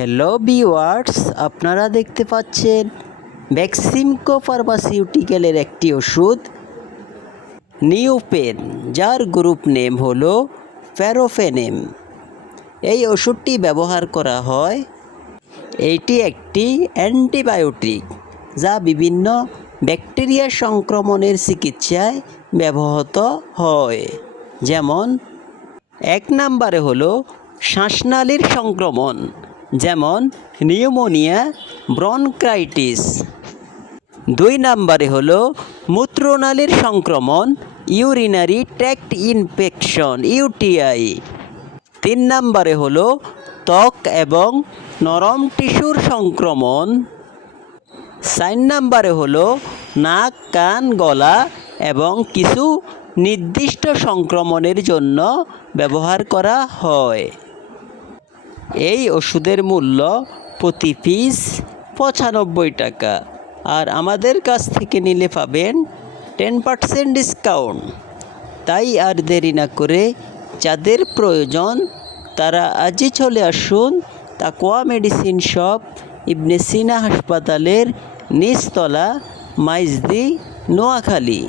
Hello viewers, আপনারা দেখতে পাচ্ছেন বেক্সিমকো ফার্মাসিউটিক্যালের একটি ওষুধ নিউপেন, যার গ্রুপ নেম হলো প্যারোফেনেম। এই ওষুধটি ব্যবহার করা হয়। এটি একটি অ্যান্টিবায়োটিক যা বিভিন্ন ব্যাকটেরিয়া সংক্রমণের চিকিৎসায় ব্যবহৃত হয়। যেমন 1 নম্বরে হলো শ্বাসনালীর সংক্রমণ, যেমন নিউমোনিয়া, ব্রনক্রাইটিস। 2 নম্বরে হলো মূত্রনালীর সংক্রমণ, ইউরিনারি ট্র্যাক্ট ইনফেকশন, ইউটিআই। 3 নম্বরে হলো ত্বক এবং নরম টিস্যুর সংক্রমণ। 4 নম্বরে হলো নাক, কান, গলা এবং কিছু নির্দিষ্ট সংক্রমণের জন্য ব্যবহার করা হয়। এই ওষুধের মূল্য প্রতি পিস 95 টাকা, আর আমাদের কাছ থেকে নিলে পাবেন 10% ডিসকাউন্ট। তাই আর দেরি না করে যাদের প্রয়োজন তারা আজই চলে আসুন তাকওয়া মেডিসিন শপ, ইবনে সিনা হাসপাতালের নিচতলা, মাইজদি, নোয়াখালী।